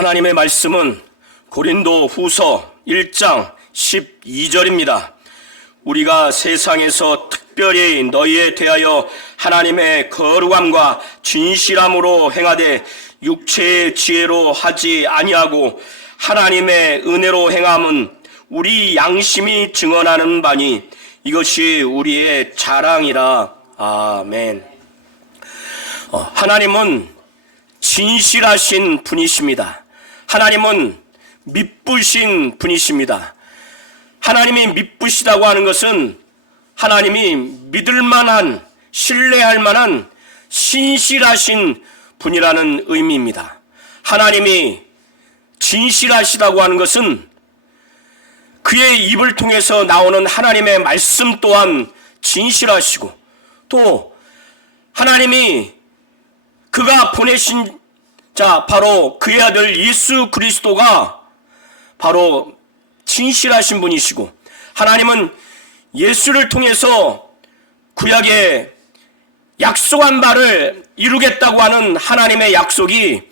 하나님의 말씀은 고린도 후서 1장 12절입니다. 우리가 세상에서 특별히 너희에 대하여 하나님의 거룩함과 진실함으로 행하되 육체의 지혜로 하지 아니하고 하나님의 은혜로 행함은 우리 양심이 증언하는 바니 이것이 우리의 자랑이라. 아멘. 하나님은 진실하신 분이십니다. 하나님은 미쁘신 분이십니다. 하나님이 미쁘시다고 하는 것은 하나님이 믿을만한, 신뢰할 만한 신실하신 분이라는 의미입니다. 하나님이 진실하시다고 하는 것은 그의 입을 통해서 나오는 하나님의 말씀 또한 진실하시고, 또 하나님이 그가 보내신 바로 그의 아들 예수 그리스도가 바로 진실하신 분이시고, 하나님은 예수를 통해서 구약에 약속한 바를 이루겠다고 하는 하나님의 약속이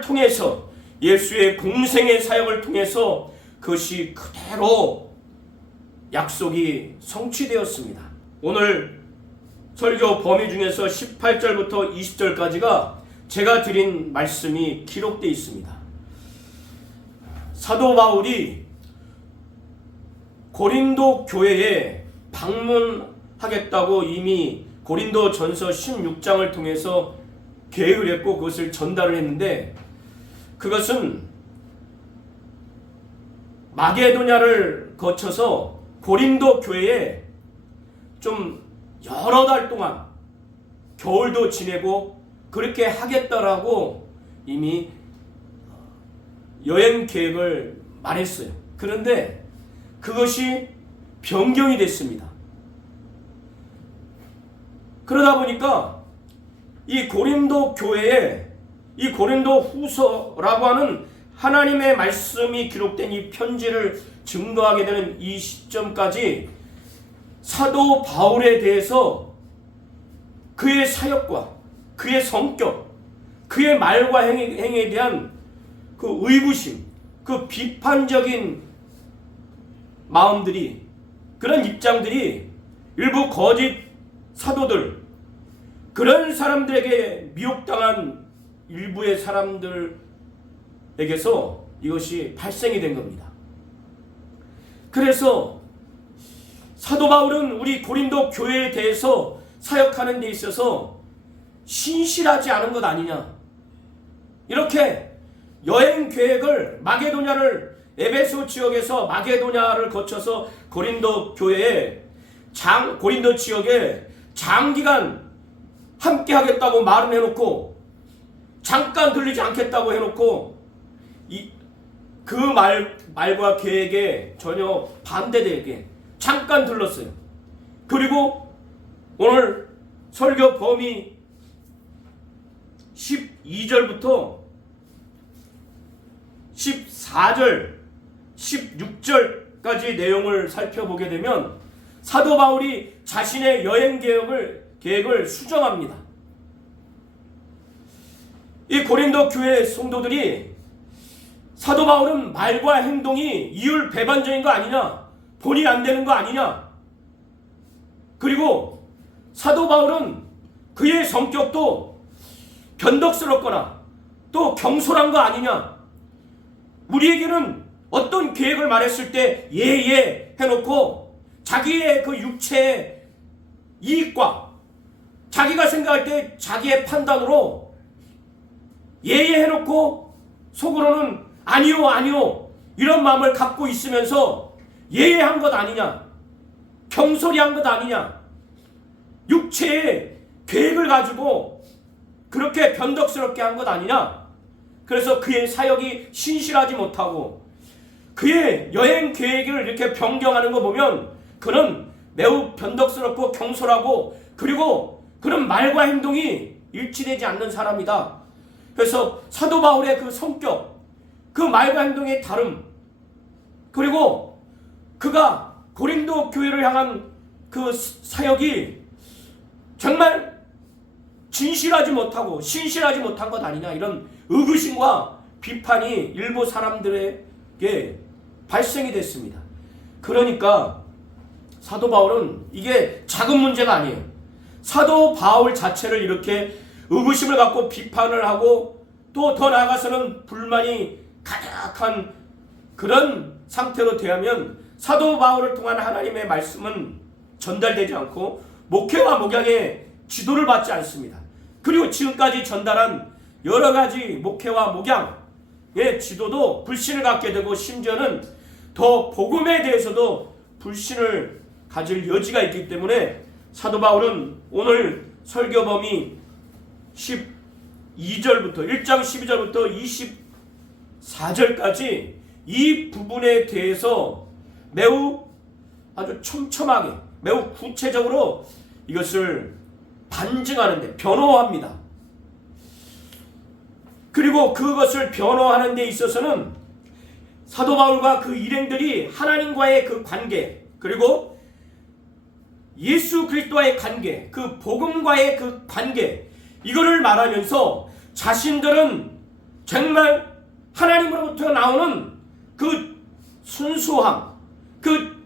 통해서 예수의 공생의 사역을 통해서 그것이 그대로 약속이 성취되었습니다. 오늘 설교 범위 중에서 18절부터 20절까지가 제가 드린 말씀이 기록되어 있습니다. 사도 바울이 고린도 교회에 방문하겠다고 이미 고린도 전서 16장을 통해서 계획을 했고 그것을 전달을 했는데, 그것은 마게도냐를 거쳐서 고린도 교회에 좀 여러 달 동안 겨울도 지내고 그렇게 하겠다라고 이미 여행 계획을 말했어요. 그런데 그것이 변경이 됐습니다. 그러다 보니까 이 고린도 교회에 이 고린도 후서라고 하는 하나님의 말씀이 기록된 이 편지를 증거하게 되는 이 시점까지 사도 바울에 대해서 그의 사역과 그의 성격, 그의 말과 행위에 대한 그 의구심, 그 비판적인 마음들이, 그런 입장들이 일부 거짓 사도들, 그런 사람들에게 미혹당한 일부의 사람들에게서 이것이 발생이 된 겁니다. 그래서 사도 바울은 우리 고린도 교회에 대해서 사역하는 데 있어서 신실하지 않은 것 아니냐, 이렇게 여행 계획을 에베소 지역에서 마게도냐를 거쳐서 고린도 교회에 고린도 지역에 장기간 함께 하겠다고 말은 해놓고 잠깐 들리지 않겠다고 해놓고 그 말과 계획에 전혀 반대되게 잠깐 들렀어요. 그리고 오늘 설교 범위 12절부터 14절, 16절까지 내용을 살펴보게 되면 사도 바울이 자신의 여행 계획을 수정합니다. 이 고린도 교회 성도들이 사도 바울은 말과 행동이 이율배반적인 거 아니냐, 본이 안 되는 거 아니냐, 그리고 사도 바울은 그의 성격도 변덕스럽거나 또 경솔한 거 아니냐, 우리에게는 어떤 계획을 말했을 때 예예 해놓고 자기의 그 육체의 이익과 자기가 생각할 때 자기의 판단으로 예예 해놓고 속으로는 아니요 이런 마음을 갖고 있으면서 예예한 것 아니냐, 경솔이 한 것 아니냐, 육체의 계획을 가지고 그렇게 변덕스럽게 한 것 아니냐. 그래서 그의 사역이 신실하지 못하고 그의 여행 계획을 이렇게 변경하는 거 보면 그는 매우 변덕스럽고 경솔하고, 그리고 그런 말과 행동이 일치되지 않는 사람이다. 그래서 사도 바울의 그 성격, 그 말과 행동의 다름, 그리고 그가 고린도 교회를 향한 그 사역이 정말 진실하지 못하고 신실하지 못한 것 아니냐, 이런 의구심과 비판이 일부 사람들에게 발생이 됐습니다. 그러니까 사도 바울은 이게 작은 문제가 아니에요. 사도 바울 자체를 이렇게 의구심을 갖고 비판을 하고 또 더 나아가서는 불만이 가득한 그런 상태로 대하면 사도 바울을 통한 하나님의 말씀은 전달되지 않고 목회와 목양의 지도를 받지 않습니다. 그리고 지금까지 전달한 여러 가지 목회와 목양의 지도도 불신을 갖게 되고 심지어는 더 복음에 대해서도 불신을 가질 여지가 있기 때문에 사도 바울은 오늘 설교범위 12절부터 1장 12절부터 24절까지 이 부분에 대해서 매우 아주 촘촘하게 매우 구체적으로 이것을 반증하는데 변호합니다. 그리고 그것을 변호하는 데 있어서는 사도 바울과 그 일행들이 하나님과의 그 관계, 그리고 예수 그리스도와의 관계, 그 복음과의 그 관계, 이거를 말하면서 자신들은 정말 하나님으로부터 나오는 그 순수함, 그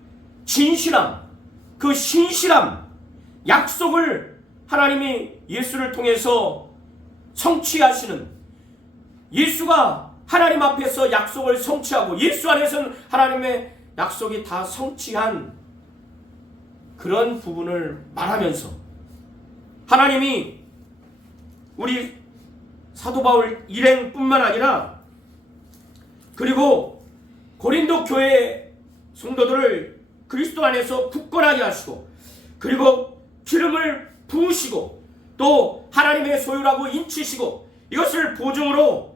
진실함, 그 신실함, 약속을 하나님이 예수를 통해서 성취하시는, 예수가 하나님 앞에서 약속을 성취하고 예수 안에서는 하나님의 약속이 다 성취한 그런 부분을 말하면서 하나님이 우리 사도 바울 일행뿐만 아니라 그리고 고린도 교회 성도들을 그리스도 안에서 굳건하게 하시고 그리고 기름을 부으시고 또 하나님의 소유라고 인치시고 이것을 보증으로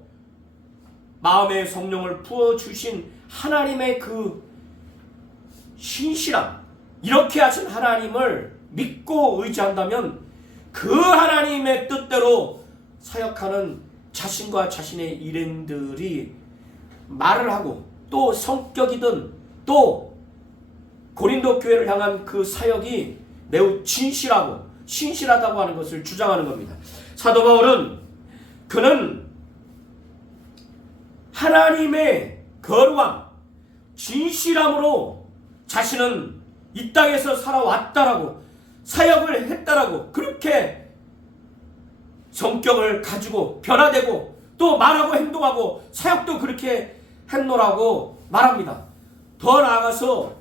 마음의 성령을 부어주신 하나님의 그 신실함, 이렇게 하신 하나님을 믿고 의지한다면 그 하나님의 뜻대로 사역하는 자신과 자신의 일행들이 말을 하고 또 성격이든 또 고린도 교회를 향한 그 사역이 매우 진실하고 신실하다고 하는 것을 주장하는 겁니다. 사도 바울은 그는 하나님의 거룩함, 진실함으로 자신은 이 땅에서 살아왔다라고 사역을 했다라고 그렇게 성격을 가지고 변화되고 또 말하고 행동하고 사역도 그렇게 했노라고 말합니다. 더 나아가서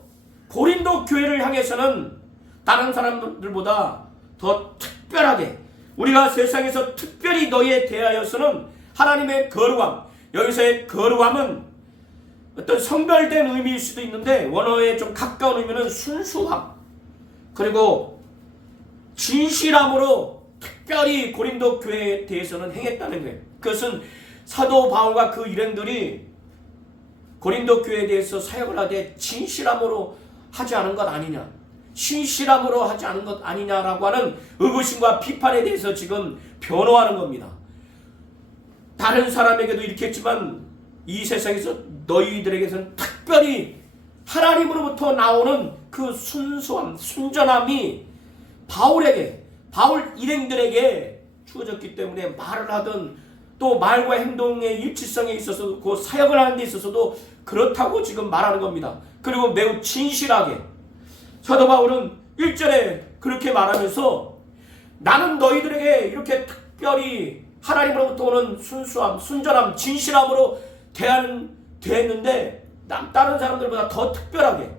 고린도 교회를 향해서는 다른 사람들보다 더 특별하게 우리가 세상에서 특별히 너희에 대하여서는 하나님의 거룩함, 여기서의 거룩함은 어떤 성별된 의미일 수도 있는데 원어에 좀 가까운 의미는 순수함 그리고 진실함으로 특별히 고린도 교회에 대해서는 행했다는 거예요. 그것은 사도 바울과 그 일행들이 고린도 교회에 대해서 사역을 하되 진실함으로 하지 않은 것 아니냐, 신실함으로 하지 않은 것 아니냐라고 하는 의구심과 비판에 대해서 지금 변호하는 겁니다. 다른 사람에게도 이렇게 했지만 이 세상에서 너희들에게서는 특별히 하나님으로부터 나오는 그 순수함, 순전함이 바울 일행들에게 주어졌기 때문에 말을 하든 또 말과 행동의 일치성에 있어서 그 사역을 하는 데 있어서도 그렇다고 지금 말하는 겁니다. 그리고 매우 진실하게 사도 바울은 1절에 그렇게 말하면서 나는 너희들에게 이렇게 특별히 하나님으로부터 오는 순수함, 순전함, 진실함으로 대했는데 다른 사람들보다 더 특별하게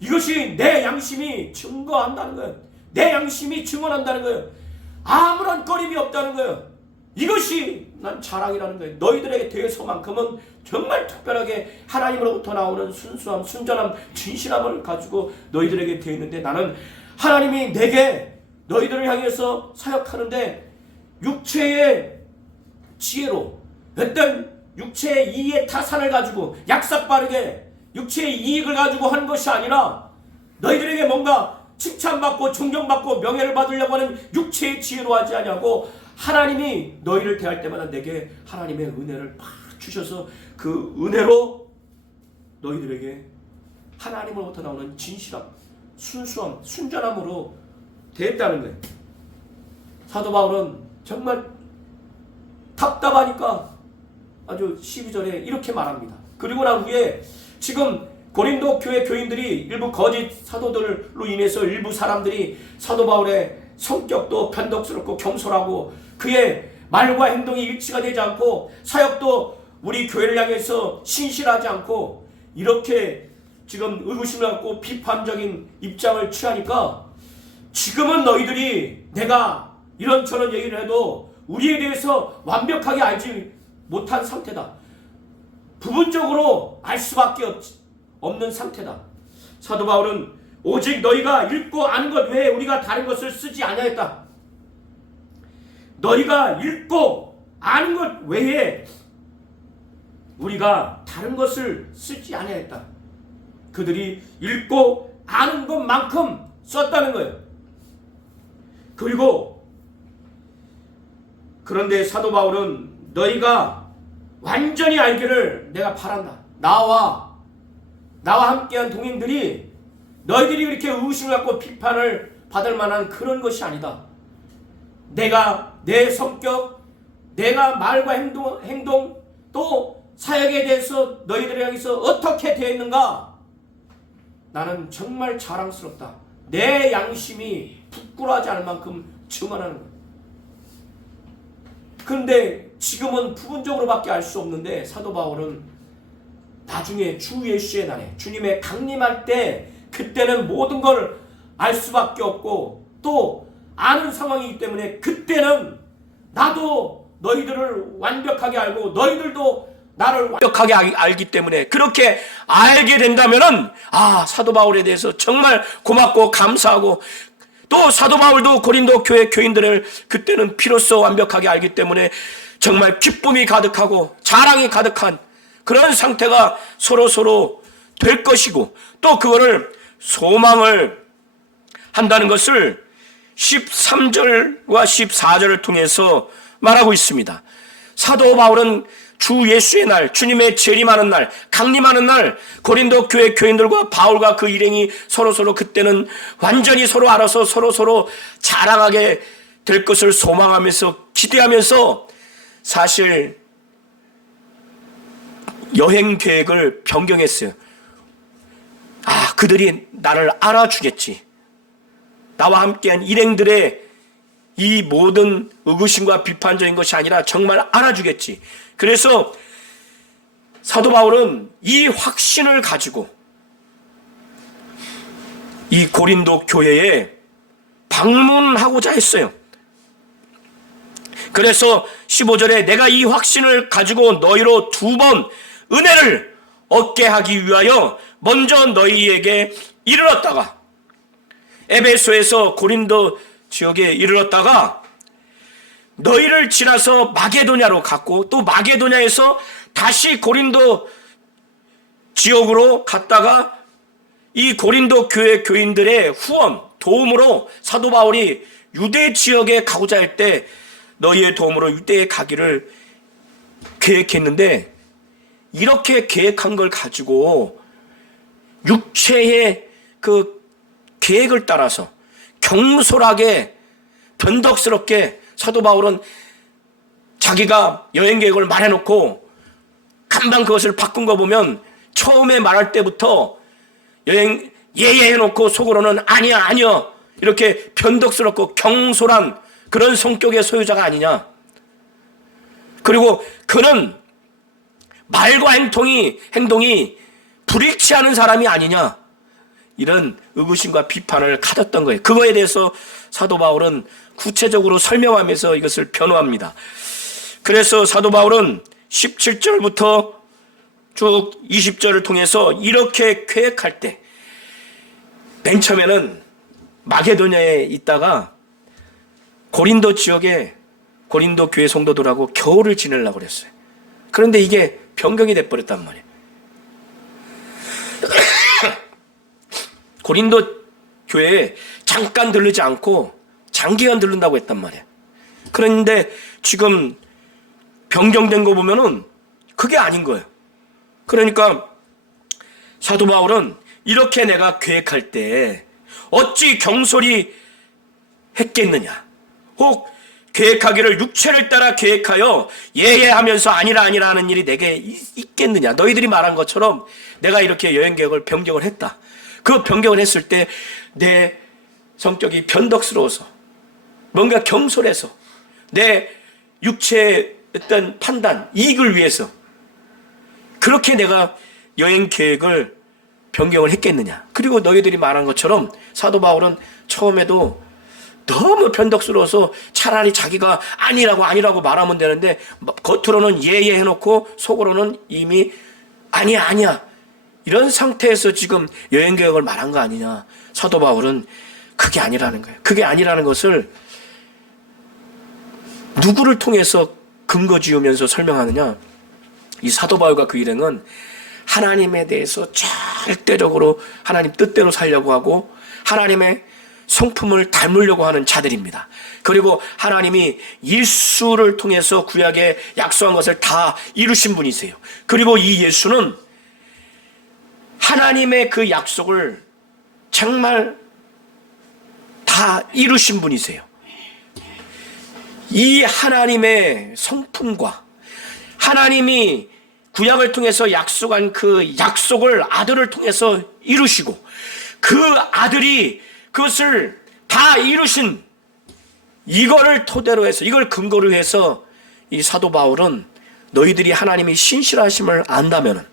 이것이 내 양심이 증거한다는 거예요. 내 양심이 증언한다는 거예요. 아무런 꺼림이 없다는 거예요. 이것이 난 자랑이라는 거예요. 너희들에게 대해서만큼은 정말 특별하게 하나님으로부터 나오는 순수함, 순전함, 진실함을 가지고 너희들에게 대했는데 나는 하나님이 내게 너희들을 향해서 사역하는데 육체의 지혜로 어떤 육체의 이의 타산을 가지고 약삭빠르게 육체의 이익을 가지고 하는 것이 아니라 너희들에게 뭔가 칭찬받고 존경받고 명예를 받으려고 하는 육체의 지혜로 하지 않냐고 하나님이 너희를 대할 때마다 내게 하나님의 은혜를 막 주셔서 그 은혜로 너희들에게 하나님으로부터 나오는 진실함, 순수함, 순전함으로 대했다는 거예요. 사도 바울은 정말 답답하니까 아주 12절에 이렇게 말합니다. 그리고 난 후에 지금 고린도 교회 교인들이 일부 거짓 사도들로 인해서 일부 사람들이 사도 바울의 성격도 변덕스럽고 겸손하고 그의 말과 행동이 일치가 되지 않고 사역도 우리 교회를 향해서 신실하지 않고 이렇게 지금 의구심을 갖고 비판적인 입장을 취하니까 지금은 너희들이 내가 이런저런 얘기를 해도 우리에 대해서 완벽하게 알지 못한 상태다. 부분적으로 알 수밖에 없는 상태다. 사도 바울은 오직 너희가 읽고 아는 것 외에 우리가 다른 것을 쓰지 아니하였다. 너희가 읽고 아는 것 외에 우리가 다른 것을 쓰지 아니하였다. 그들이 읽고 아는 것만큼 썼다는 거예요. 그리고 그런데 사도 바울은 너희가 완전히 알기를 내가 바란다. 나와 함께한 동행들이 너희들이 그렇게 의구심을 갖고 비판을 받을 만한 그런 것이 아니다. 내가 내 성격, 내가 말과 행동 또 사역에 대해서 너희들을 향해서 어떻게 되었는가? 나는 정말 자랑스럽다. 내 양심이 부끄러워하지 않을 만큼 증언하는 거예요. 그런데 지금은 부분적으로밖에 알 수 없는데 사도 바울은 나중에 주 예수의 날에 주님의 강림할 때 그때는 모든 걸 알 수밖에 없고 또 아는 상황이기 때문에 그때는 나도 너희들을 완벽하게 알고 너희들도 나를 완벽하게 알기 때문에 그렇게 알게 된다면은 사도 바울에 대해서 정말 고맙고 감사하고 또 사도 바울도 고린도 교회 교인들을 그때는 피로써 완벽하게 알기 때문에 정말 기쁨이 가득하고 자랑이 가득한 그런 상태가 서로 될 것이고 또 그거를 소망을 한다는 것을 13절과 14절을 통해서 말하고 있습니다. 사도 바울은 주 예수의 날, 주님의 재림하는 날, 강림하는 날 고린도 교회 교인들과 바울과 그 일행이 서로 그때는 완전히 서로 알아서 서로 자랑하게 될 것을 소망하면서 기대하면서 사실 여행 계획을 변경했어요. 그들이 나를 알아주겠지. 나와 함께한 일행들의 이 모든 의구심과 비판적인 것이 아니라 정말 알아주겠지. 그래서 사도 바울은 이 확신을 가지고 이 고린도 교회에 방문하고자 했어요. 그래서 15절에 내가 이 확신을 가지고 너희로 2번 은혜를 얻게 하기 위하여 먼저 너희에게 이르렀다가 에베소에서 고린도 지역에 이르렀다가 너희를 지나서 마게도냐로 갔고 또 마게도냐에서 다시 고린도 지역으로 갔다가 이 고린도 교회 교인들의 후원, 도움으로 사도 바울이 유대 지역에 가고자 할 때 너희의 도움으로 유대에 가기를 계획했는데 이렇게 계획한 걸 가지고 육체의 그 계획을 따라서 경솔하게 변덕스럽게 사도 바울은 자기가 여행 계획을 말해놓고 금방 그것을 바꾼 거 보면 처음에 말할 때부터 여행 예해놓고 속으로는 아니야 이렇게 변덕스럽고 경솔한 그런 성격의 소유자가 아니냐. 그리고 그는 말과 행동이 불일치 않은 사람이 아니냐. 이런 의구심과 비판을 가졌던 거예요. 그거에 대해서 사도 바울은 구체적으로 설명하면서 이것을 변호합니다. 그래서 사도 바울은 17절부터 쭉 20절을 통해서 이렇게 계획할 때 맨 처음에는 마게도냐에 있다가 고린도 지역에 고린도 교회 성도들하고 겨울을 지내려고 그랬어요. 그런데 이게 변경이 돼버렸단 말이에요. 고린도 교회에 잠깐 들르지 않고 장기간 들른다고 했단 말이에요. 그런데 지금 변경된 거 보면은 그게 아닌 거예요. 그러니까 사도 바울은 이렇게 내가 계획할 때 어찌 경솔히 했겠느냐. 혹 계획하기를 육체를 따라 계획하여 예예하면서 아니라 아니라 하는 일이 내게 있겠느냐. 너희들이 말한 것처럼 내가 이렇게 여행 계획을 변경을 했다. 그 변경을 했을 때 내 성격이 변덕스러워서 뭔가 경솔해서 내 육체의 어떤 판단, 이익을 위해서 그렇게 내가 여행 계획을 변경을 했겠느냐. 그리고 너희들이 말한 것처럼 사도 바울은 처음에도 너무 변덕스러워서 차라리 자기가 아니라고 말하면 되는데 겉으로는 예예 해놓고 속으로는 이미 아니야 이런 상태에서 지금 여행 계획을 말한 거 아니냐. 사도 바울은 그게 아니라는 거예요. 그게 아니라는 것을 누구를 통해서 근거 지으면서 설명하느냐. 이 사도 바울과 그 일행은 하나님에 대해서 절대적으로 하나님 뜻대로 살려고 하고 하나님의 성품을 닮으려고 하는 자들입니다. 그리고 하나님이 예수를 통해서 구약에 약속한 것을 다 이루신 분이세요. 그리고 이 예수는 하나님의 그 약속을 정말 다 이루신 분이세요. 이 하나님의 성품과 하나님이 구약을 통해서 약속한 그 약속을 아들을 통해서 이루시고 그 아들이 그것을 다 이루신 이거를 토대로 해서 이걸 근거로 해서 이 사도 바울은 너희들이 하나님이 신실하심을 안다면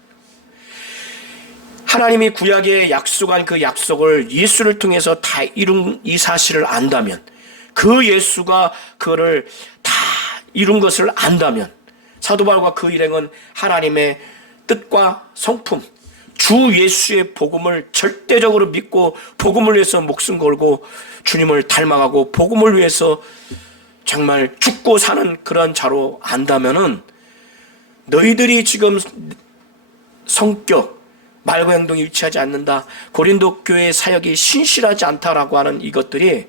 하나님이 구약에 약속한 그 약속을 예수를 통해서 다 이룬 이 사실을 안다면 그 예수가 그거를 다 이룬 것을 안다면 사도 바울과 그 일행은 하나님의 뜻과 성품 주 예수의 복음을 절대적으로 믿고 복음을 위해서 목숨 걸고 주님을 닮아가고 복음을 위해서 정말 죽고 사는 그런 자로 안다면은 너희들이 지금 성격 말과 행동이 일치하지 않는다. 고린도 교회의 사역이 신실하지 않다라고 하는 이것들이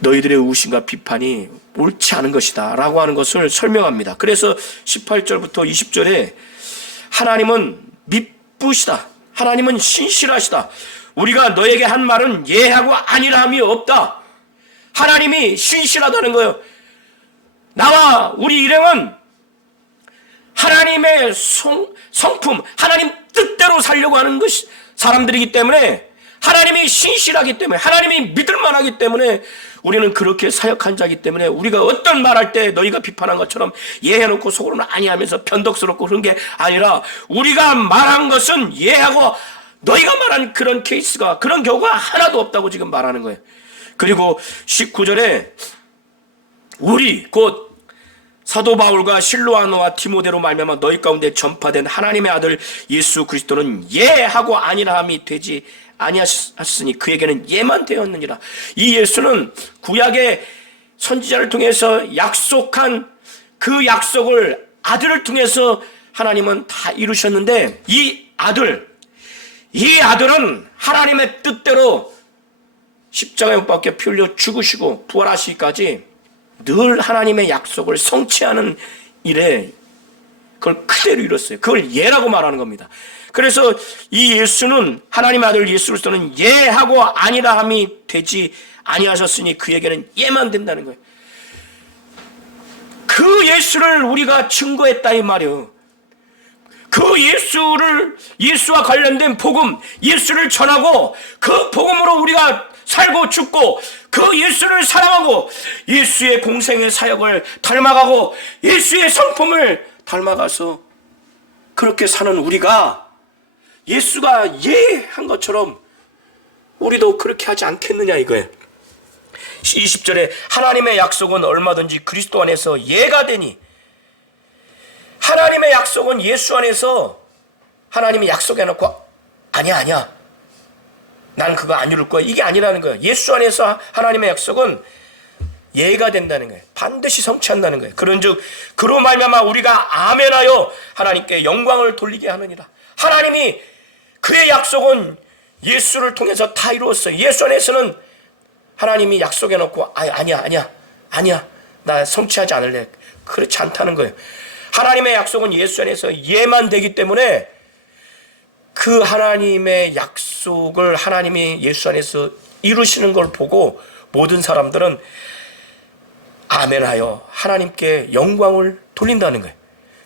너희들의 의심과 비판이 옳지 않은 것이다 라고 하는 것을 설명합니다. 그래서 18절부터 20절에 하나님은 미쁘시다. 하나님은 신실하시다. 우리가 너에게 한 말은 예하고 아니라함이 없다. 하나님이 신실하다는 거예요. 나와 우리 일행은 하나님의 성품, 하나님 뜻대로 살려고 하는 것이 사람들이기 때문에 하나님이 신실하기 때문에 하나님이 믿을만하기 때문에 우리는 그렇게 사역한 자이기 때문에 우리가 어떤 말할 때 너희가 비판한 것처럼 예해놓고 속으로는 아니하면서 변덕스럽고 그런 게 아니라 우리가 말한 것은 예하고 너희가 말한 그런 케이스가 그런 경우가 하나도 없다고 지금 말하는 거예요. 그리고 19절에 우리 곧 사도 바울과 실로아노와 디모데로 말미암아 너희 가운데 전파된 하나님의 아들 예수 그리스도는 예하고 아니라함이 되지 아니하셨으니 그에게는 예만 되었느니라. 이 예수는 구약의 선지자를 통해서 약속한 그 약속을 아들을 통해서 하나님은 다 이루셨는데 이 아들은 하나님의 뜻대로 십자가에 못 박혀 피 흘려 죽으시고 부활하시기까지 늘 하나님의 약속을 성취하는 일에 그걸 그대로 이뤘어요. 그걸 예라고 말하는 겁니다. 그래서 이 예수는 하나님의 아들 예수 그리스도는 예하고 아니라함이 되지 아니하셨으니 그에게는 예만 된다는 거예요. 그 예수를 우리가 증거했다 이 말이에요. 그 예수와 관련된 복음, 예수를 전하고 그 복음으로 우리가 살고 죽고 그 예수를 사랑하고 예수의 공생의 사역을 닮아가고 예수의 성품을 닮아가서 그렇게 사는 우리가 예수가 예한 것처럼 우리도 그렇게 하지 않겠느냐 이거예요. 20절에 하나님의 약속은 얼마든지 그리스도 안에서 예가 되니 하나님의 약속은 예수 안에서 하나님이 약속해놓고 아니야 난 그거 안 이룰 거야 이게 아니라는 거예요. 예수 안에서 하나님의 약속은 예가 된다는 거예요. 반드시 성취한다는 거예요. 그런즉 그로 말미암아 우리가 아멘하여 하나님께 영광을 돌리게 하느니라. 하나님이 그의 약속은 예수를 통해서 다 이루었어요. 예수 안에서는 하나님이 약속해놓고 아니야 나 성취하지 않을래. 그렇지 않다는 거예요. 하나님의 약속은 예수 안에서 예만 되기 때문에 그 하나님의 약속을 하나님이 예수 안에서 이루시는 걸 보고 모든 사람들은 아멘하여 하나님께 영광을 돌린다는 거예요.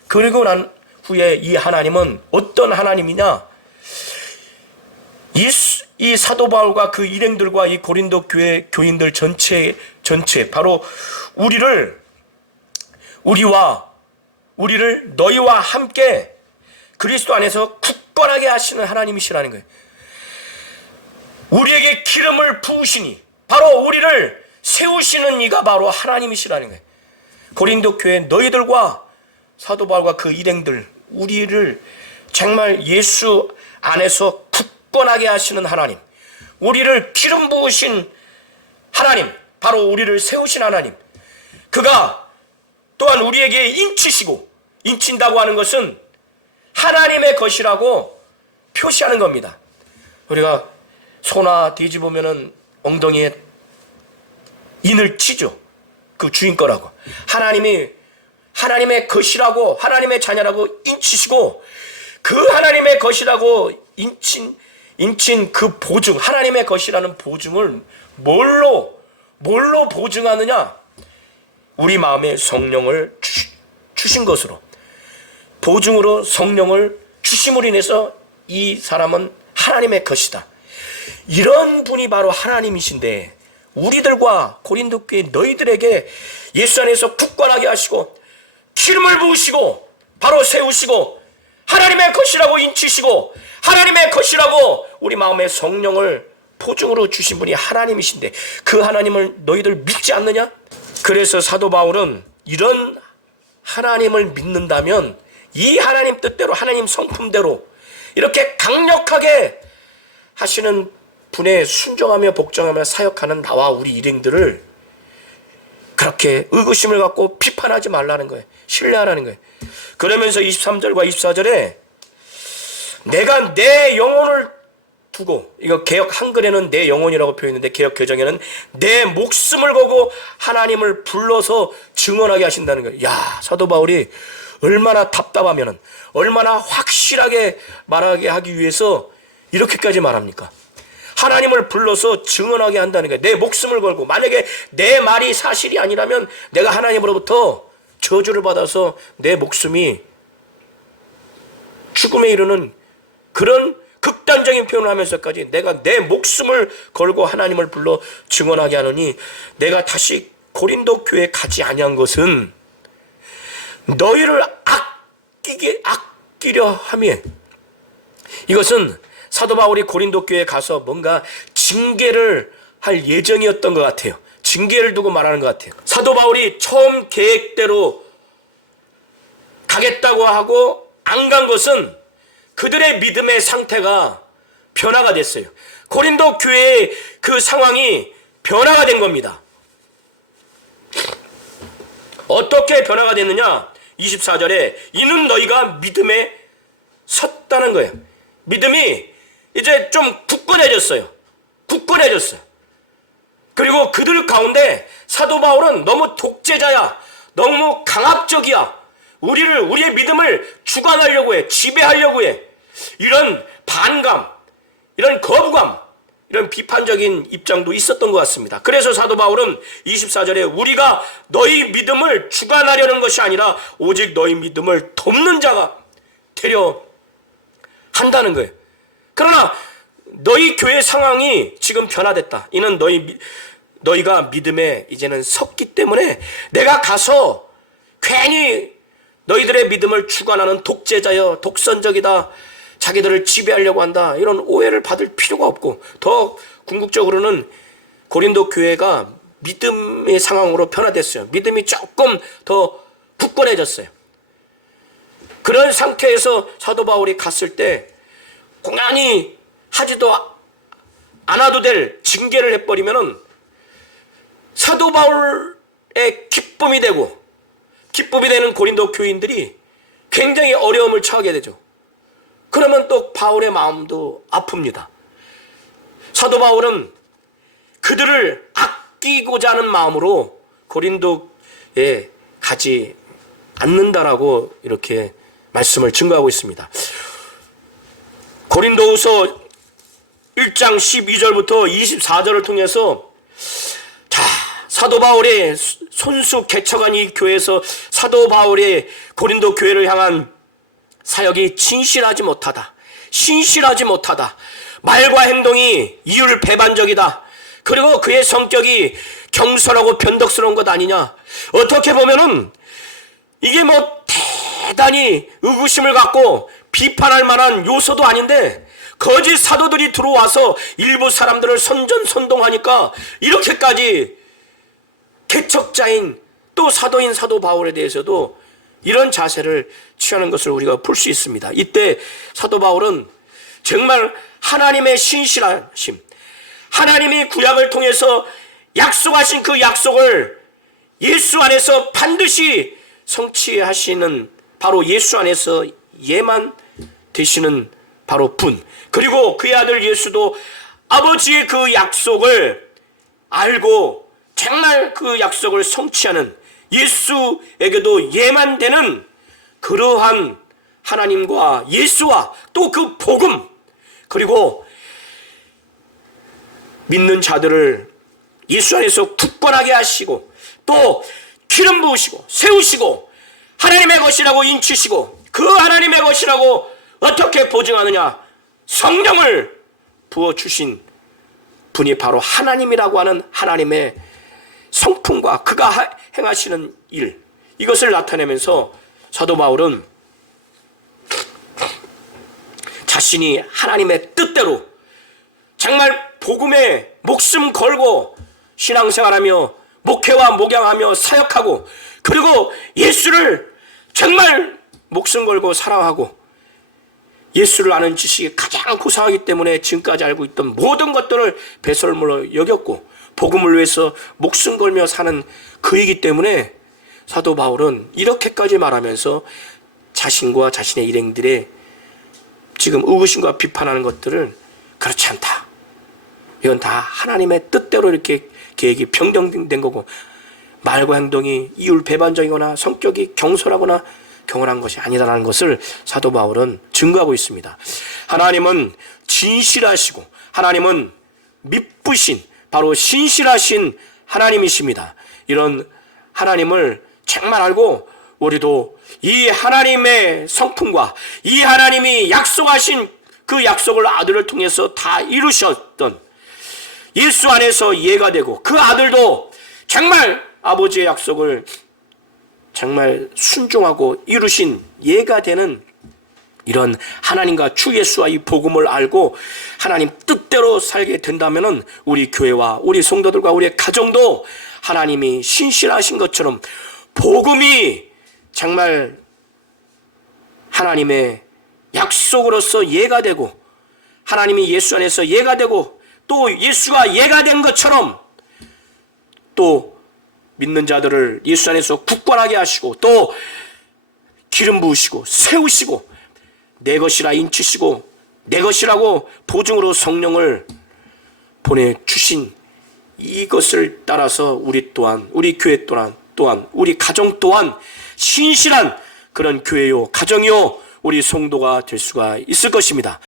그리고 난 후에 이 하나님은 어떤 하나님이냐? 이 사도 바울과 그 일행들과 이 고린도 교회 교인들 전체 바로 우리를 너희와 함께 그리스도 안에서 굳건하게 하시는 하나님이시라는 거예요. 우리에게 기름을 부으시니 바로 우리를 세우시는 이가 바로 하나님이시라는 거예요. 고린도 교회 너희들과 사도 바울과 그 일행들, 우리를 정말 예수 안에서 굳건하게 하시는 하나님, 우리를 기름 부으신 하나님, 바로 우리를 세우신 하나님, 그가 또한 우리에게 인치시고, 인친다고 하는 것은 하나님의 것이라고 표시하는 겁니다. 우리가 소나 돼지 보면은 엉덩이에 인을 치죠. 그 주인 거라고. 하나님의 것이라고, 하나님의 자녀라고 인치시고, 그 하나님의 것이라고 인친 그 보증, 하나님의 것이라는 보증을 뭘로 보증하느냐? 우리 마음에 성령을 주신 것으로, 보증으로 성령을 주심으로 인해서 이 사람은 하나님의 것이다. 이런 분이 바로 하나님이신데, 우리들과 고린도 교회 너희들에게 예수 안에서 굳건하게 하시고 기름을 부으시고 바로 세우시고 하나님의 것이라고 인치시고 하나님의 것이라고 우리 마음에 성령을 보증으로 주신 분이 하나님이신데, 그 하나님을 너희들 믿지 않느냐? 그래서 사도 바울은 이런 하나님을 믿는다면 이 하나님 뜻대로, 하나님 성품대로 이렇게 강력하게 하시는 분에 순종하며 복종하며 사역하는 나와 우리 일행들을 그렇게 의구심을 갖고 비판하지 말라는 거예요. 신뢰하라는 거예요. 그러면서 23절과 24절에 내가 내 영혼을 두고, 이거 개역 한글에는 내 영혼이라고 표현했는데 개역 개정에는 내 목숨을 걸고 하나님을 불러서 증언하게 하신다는 거예요. 야, 사도 바울이 얼마나 답답하면은, 얼마나 확실하게 말하게 하기 위해서 이렇게까지 말합니까? 하나님을 불러서 증언하게 한다는 거예요. 내 목숨을 걸고, 만약에 내 말이 사실이 아니라면 내가 하나님으로부터 저주를 받아서 내 목숨이 죽음에 이르는 그런 극단적인 표현을 하면서까지 내가 내 목숨을 걸고 하나님을 불러 증언하게 하느니, 내가 다시 고린도 교회에 가지 아니한 것은 너희를 아끼려 함에, 이것은 사도 바울이 고린도 교회에 가서 뭔가 징계를 할 예정이었던 것 같아요. 징계를 두고 말하는 것 같아요. 사도 바울이 처음 계획대로 가겠다고 하고 안 간 것은 그들의 믿음의 상태가 변화가 됐어요. 고린도 교회의 그 상황이 변화가 된 겁니다. 어떻게 변화가 됐느냐? 24절에 이는 너희가 믿음에 섰다는 거예요. 믿음이 이제 좀 굳건해졌어요. 그리고 그들 가운데 사도 바울은 너무 독재자야, 너무 강압적이야, 우리의 믿음을 주관하려고 해, 지배하려고 해, 이런 반감, 이런 거부감, 이런 비판적인 입장도 있었던 것 같습니다. 그래서 사도 바울은 24절에 우리가 너희 믿음을 주관하려는 것이 아니라 오직 너희 믿음을 돕는 자가 되려 한다는 거예요. 그러나 너희 교회 상황이 지금 변화됐다. 이는 너희가 믿음에 이제는 섰기 때문에 내가 가서 괜히 너희들의 믿음을 주관하는 독재자여, 독선적이다, 자기들을 지배하려고 한다, 이런 오해를 받을 필요가 없고, 더 궁극적으로는 고린도 교회가 믿음의 상황으로 변화됐어요. 믿음이 조금 더 굳건해졌어요. 그런 상태에서 사도 바울이 갔을 때 공연히 하지도 않아도 될 징계를 해버리면은 사도 바울의 기쁨이 되는 고린도 교인들이 굉장히 어려움을 처하게 되죠. 그러면 또 바울의 마음도 아픕니다. 사도 바울은 그들을 아끼고자 하는 마음으로 고린도에 가지 않는다라고 이렇게 말씀을 증거하고 있습니다. 고린도후서 1장 12절부터 24절을 통해서 사도 바울의 손수 개척한 이 교회에서 사도 바울의 고린도 교회를 향한 사역이 진실하지 못하다, 신실하지 못하다, 말과 행동이 이율 배반적이다, 그리고 그의 성격이 경솔하고 변덕스러운 것 아니냐. 어떻게 보면은 이게 뭐 대단히 의구심을 갖고 비판할 만한 요소도 아닌데, 거짓 사도들이 들어와서 일부 사람들을 선전선동하니까 이렇게까지 개척자인 또 사도인 사도 바울에 대해서도 이런 자세를 취하는 것을 우리가 볼 수 있습니다. 이때 사도 바울은 정말 하나님의 신실하심, 하나님이 구약을 통해서 약속하신 그 약속을 예수 안에서 반드시 성취하시는, 바로 예수 안에서 예만 되시는 바로 분, 그리고 그의 아들 예수도 아버지의 그 약속을 알고 정말 그 약속을 성취하는, 예수에게도 예만 되는 그러한 하나님과 예수와 또 그 복음, 그리고 믿는 자들을 예수 안에서 굳건하게 하시고 또 기름 부으시고 세우시고 하나님의 것이라고 인치시고 그 하나님의 것이라고 어떻게 보증하느냐? 성령을 부어주신 분이 바로 하나님이라고 하는 하나님의 성품과 그가 행하시는 일, 이것을 나타내면서 사도 바울은 자신이 하나님의 뜻대로 정말 복음에 목숨 걸고 신앙생활하며 목회와 목양하며 사역하고, 그리고 예수를 정말 목숨 걸고 사랑하고, 예수를 아는 지식이 가장 고상하기 때문에 지금까지 알고 있던 모든 것들을 배설물로 여겼고 복음을 위해서 목숨 걸며 사는 그이기 때문에 사도 바울은 이렇게까지 말하면서 자신과 자신의 일행들의 지금 의구심과 비판하는 것들을 그렇지 않다, 이건 다 하나님의 뜻대로 이렇게 계획이 평정된 거고, 말과 행동이 이율 배반적이거나 성격이 경솔하거나 경솔한 것이 아니라는 것을 사도 바울은 증거하고 있습니다. 하나님은 진실하시고 하나님은 미쁘신, 바로 신실하신 하나님이십니다. 이런 하나님을 정말 알고 우리도 이 하나님의 성품과 이 하나님이 약속하신 그 약속을 아들을 통해서 다 이루셨던 예수 안에서 이해가 되고, 그 아들도 정말 아버지의 약속을 정말 순종하고 이루신 예가 되는 이런 하나님과 주 예수와 이 복음을 알고 하나님 뜻대로 살게 된다면 우리 교회와 우리 성도들과 우리의 가정도 하나님이 신실하신 것처럼 복음이 정말 하나님의 약속으로서 예가 되고, 하나님이 예수 안에서 예가 되고 또 예수가 예가 된 것처럼 또 믿는 자들을 예수 안에서 굳건하게 하시고 또 기름 부으시고 세우시고 내 것이라 인치시고 내 것이라고 보증으로 성령을 보내주신 이것을 따라서 우리 또한, 우리 교회 또한 우리 가정 또한 신실한 그런 교회요 가정이요 우리 성도가 될 수가 있을 것입니다.